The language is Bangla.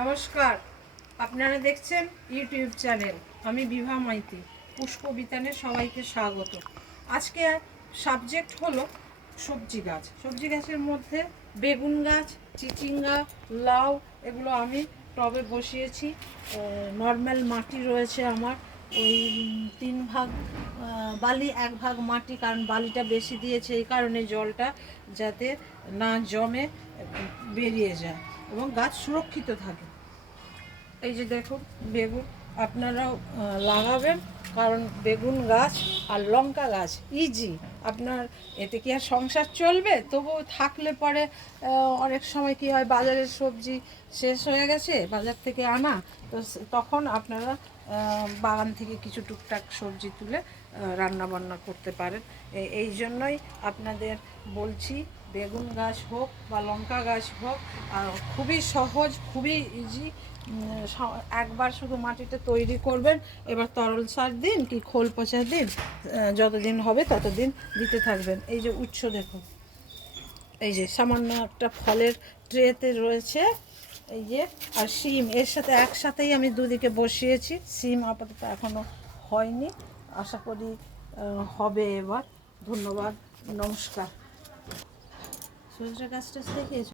নমস্কার, আপনারা দেখছেন ইউটিউব চ্যানেল। আমি বিভা মাইতি, পুষ্পবিতানে সবাইকে স্বাগত। আজকে সাবজেক্ট হলো সবজি গাছ। সবজি গাছের মধ্যে বেগুন গাছ, চিচিঙ্গা, লাউ এগুলো আমি টবে বসিয়েছি। নর্মাল মাটি রয়েছে আমার, ওই 3 ভাগ বালি 1 ভাগ মাটি, কারণ বালিটা বেশি দিয়েছে এই কারণে জলটা যাতে না জমে বেরিয়ে যায় এবং গাছ সুরক্ষিত থাকে। এই যে দেখুন বেগুন, আপনারাও লাগাবেন, কারণ বেগুন গাছ আর লঙ্কা গাছ ইজি। আপনার এতে কি আর সংসার চলবে? তবু থাকলে পরে অনেক সময় কি হয়, বাজারের সবজি শেষ হয়ে গেছে, বাজার থেকে আনা, তো তখন আপনারা বাগান থেকে কিছু টুকটাক সবজি তুলে রান্না বান্না করতে পারেন। এই জন্যই আপনাদের বলছি, বেগুন গাছ হোক বা লঙ্কা গাছ হোক, খুবই সহজ, খুবই ইজি। একবার শুধু মাটিটা তৈরি করবেন, এবার তরল সার দিন কি খোল পচা দিন, যতদিন হবে ততদিন দিতে থাকবেন। এই যে উচ্চ দেখুন, এই যে সামান্য একটা ফলের ট্রেতে রয়েছে, এই যে। আর শিম এর সাথে একসাথেই আমি দুদিকে বসিয়েছি। শিম আপাতত এখনও হয়নি, আশা করি হবে এবার। ধন্যবাদ, নমস্কার। সজনে গাছটা দেখেছ?